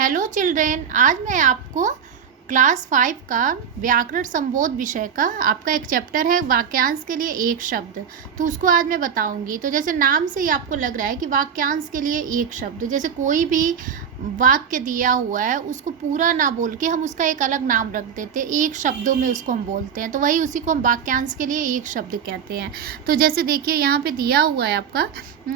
Hello children, आज मैं आपको क्लास 5 का व्याकरण संबोध विषय का आपका एक चैप्टर है वाक्यांश के लिए एक शब्द। तो उसको आज मैं बताऊंगी। तो जैसे नाम से ही आपको लग रहा है कि वाक्यांश के लिए एक शब्द, जैसे कोई भी वाक्य दिया हुआ है उसको पूरा ना बोल के हम उसका एक अलग नाम रख देते हैं, एक शब्दों में उसको हम बोलते हैं, तो वही उसी को हम वाक्यांश के लिए एक शब्द कहते हैं। तो जैसे देखिए यहाँ पे दिया हुआ है आपका,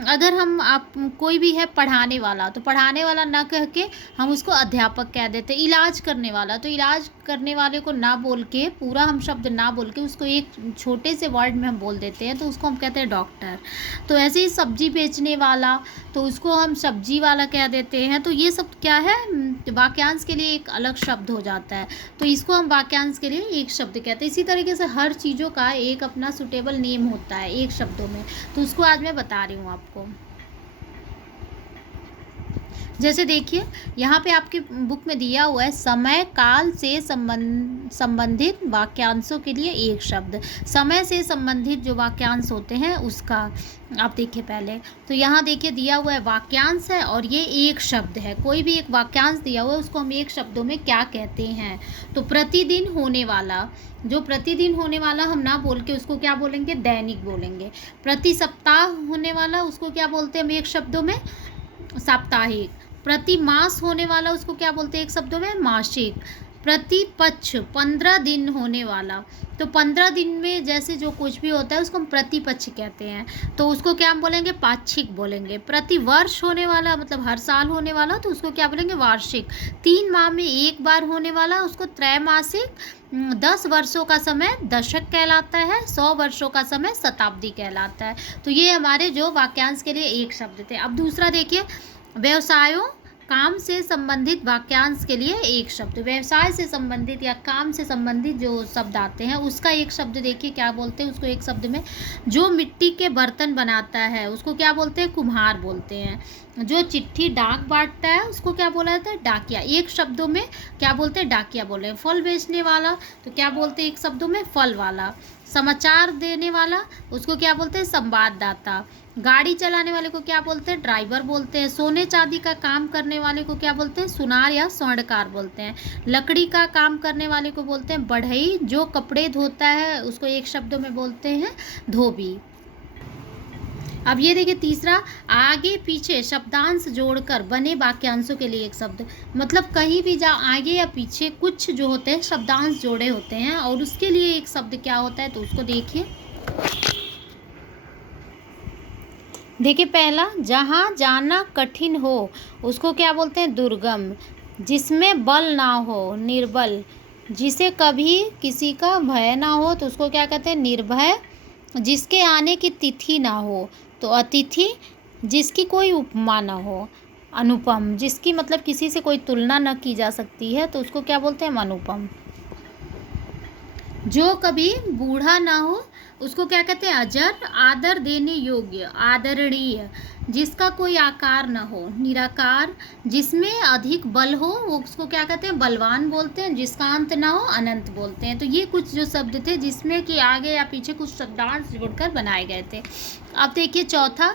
अगर हम आप कोई भी है पढ़ाने वाला, तो पढ़ाने वाला ना कह के हम उसको अध्यापक कह देते हैं। इलाज करने वाला, तो इलाज करने वाले को ना बोल के, पूरा हम शब्द ना बोल के उसको एक छोटे से वर्ड में हम बोल देते हैं, तो उसको हम कहते हैं डॉक्टर। तो ऐसे ही सब्जी बेचने वाला, तो उसको हम सब्जी वाला कह देते हैं। तो ये सब क्या है, वाक्यांश के लिए एक अलग शब्द हो जाता है, तो इसको हम वाक्यांश के लिए एक शब्द कहते हैं। इसी तरीके से हर चीज़ों का एक अपना सुटेबल नेम होता है एक शब्दों में, तो उसको आज मैं बता रही हूँ आपको। जैसे देखिए यहाँ पे आपके बुक में दिया हुआ है समय काल से संबंधित वाक्यांशों के लिए एक शब्द। समय से संबंधित जो वाक्यांश होते हैं उसका आप देखिए पहले, तो यहाँ देखिए दिया हुआ है वाक्यांश है और ये एक शब्द है। कोई भी एक वाक्यांश दिया हुआ है उसको हम एक शब्दों में क्या कहते हैं। तो प्रतिदिन होने वाला, जो प्रतिदिन होने वाला हम ना बोल के उसको क्या बोलेंगे, दैनिक बोलेंगे। प्रति सप्ताह होने वाला उसको क्या बोलते हैं हम एक शब्दों में, साप्ताहिक। प्रति मास होने वाला उसको क्या बोलते हैं एक शब्दों में, मासिक। प्रति पक्ष 15 दिन होने वाला, तो 15 दिन में जैसे जो कुछ भी होता है उसको हम प्रतिपक्ष कहते हैं, तो उसको क्या हम बोलेंगे, पाक्षिक बोलेंगे। प्रति वर्ष होने वाला मतलब हर साल होने वाला, तो उसको क्या बोलेंगे, वार्षिक। 3 माह में एक बार होने वाला उसको त्रैमासिक। 10 वर्षों का समय दशक कहलाता है, 100 वर्षों का समय शताब्दी कहलाता है। तो ये हमारे जो वाक्यांश के लिए एक शब्द थे। अब दूसरा देखिए, व्यवसायों काम से संबंधित वाक्यांश के लिए एक शब्द। व्यवसाय से संबंधित या काम से संबंधित जो शब्द आते हैं उसका एक शब्द देखिए क्या बोलते हैं उसको एक शब्द में। जो मिट्टी के बर्तन बनाता है उसको क्या बोलते हैं, कुम्हार बोलते हैं। जो चिट्ठी डाक बांटता है उसको क्या बोला जाता है, डाकिया। एक शब्दों में क्या बोलते हैं, डाकिया बोले। फल बेचने वाला तो क्या बोलते हैं एक शब्दों में, फल वाला। समाचार देने वाला उसको क्या बोलते हैं, संवाददाता। गाड़ी चलाने वाले को क्या बोलते हैं, ड्राइवर बोलते हैं। सोने चांदी का काम करने वाले को क्या बोलते हैं, सुनार या स्वर्णकार बोलते हैं। लकड़ी का काम करने वाले को बोलते हैं बढ़ई। जो कपड़े धोता है उसको एक शब्दों में बोलते हैं धोबी। अब ये देखिए तीसरा, आगे पीछे शब्दांश जोड़कर बने वाक्यांशों के लिए एक शब्द। मतलब कहीं भी जाओ आगे या पीछे कुछ जो होते हैं शब्दांश जोड़े होते हैं और उसके लिए एक शब्द क्या होता है, तो उसको देखिए। देखिए पहला, जहाँ जाना कठिन हो उसको क्या बोलते हैं, दुर्गम। जिसमें बल ना हो, निर्बल। जिसे कभी किसी का भय ना हो तो उसको क्या कहते हैं, निर्भय। जिसके आने की तिथि ना हो तो अतिथि। जिसकी कोई उपमा ना हो, अनुपम। जिसकी मतलब किसी से कोई तुलना न की जा सकती है तो उसको क्या बोलते हैं, अनुपम। जो कभी बूढ़ा ना हो उसको क्या कहते हैं, अजर। आदर देने योग्य, आदरणीय। जिसका कोई आकार ना हो, निराकार। जिसमें अधिक बल हो वो उसको क्या कहते हैं, बलवान बोलते हैं। जिसका अंत ना हो, अनंत बोलते हैं। तो ये कुछ जो शब्द थे जिसमें कि आगे या पीछे कुछ शब्दांश जोड़कर बनाए गए थे। अब देखिए चौथा,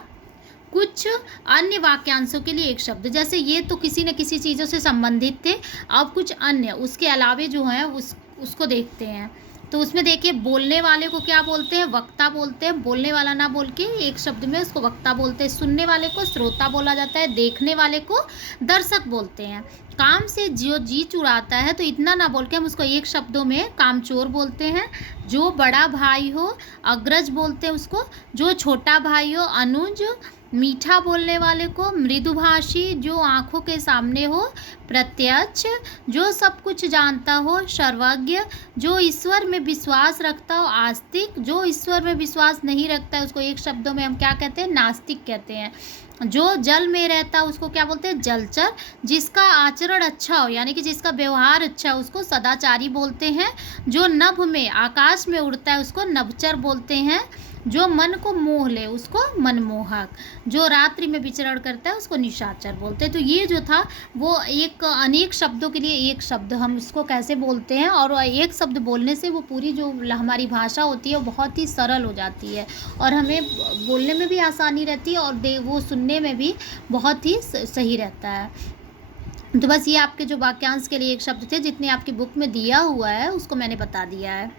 कुछ अन्य वाक्यांशों के लिए एक शब्द। जैसे ये तो किसी न किसी चीज़ों से संबंधित थे, अब कुछ अन्य उसके अलावे जो हैं उसको देखते हैं। तो उसमें देखिए, बोलने वाले को क्या बोलते हैं, वक्ता बोलते हैं। बोलने वाला ना बोल के एक शब्द में उसको वक्ता बोलते हैं। सुनने वाले को श्रोता बोला जाता है। देखने वाले को दर्शक बोलते हैं। काम से जो जी चुराता है तो इतना ना बोल के हम उसको एक शब्दों में कामचोर बोलते हैं। जो बड़ा भाई हो, अग्रज बोलते हैं उसको। जो छोटा भाई हो, अनुज। मीठा बोलने वाले को मृदुभाषी। जो आँखों के सामने हो, प्रत्यक्ष। जो सब कुछ जानता हो, सर्वज्ञ। जो ईश्वर में विश्वास रखता हो, आस्तिक। जो ईश्वर में विश्वास नहीं रखता है उसको एक शब्दों में हम क्या कहते हैं, नास्तिक कहते हैं। जो जल में रहता है उसको क्या बोलते हैं, जलचर। जिसका आचरण अच्छा हो यानी कि जिसका व्यवहार अच्छा हो उसको सदाचारी बोलते हैं। जो नभ में आकाश में उड़ता है उसको नभचर बोलते हैं। जो मन को मोह ले उसको मनमोहक। जो रात्रि में विचरण करता है उसको निशाचर बोलते हैं। तो ये जो था वो एक अनेक शब्दों के लिए एक शब्द हम इसको कैसे बोलते हैं, और एक शब्द बोलने से वो पूरी जो हमारी भाषा होती है वो बहुत ही सरल हो जाती है और हमें बोलने में भी आसानी रहती है और वो सुनने में भी बहुत ही सही रहता है। तो बस ये आपके जो वाक्यांश के लिए एक शब्द थे, जितने आपकी बुक में दिया हुआ है उसको मैंने बता दिया है।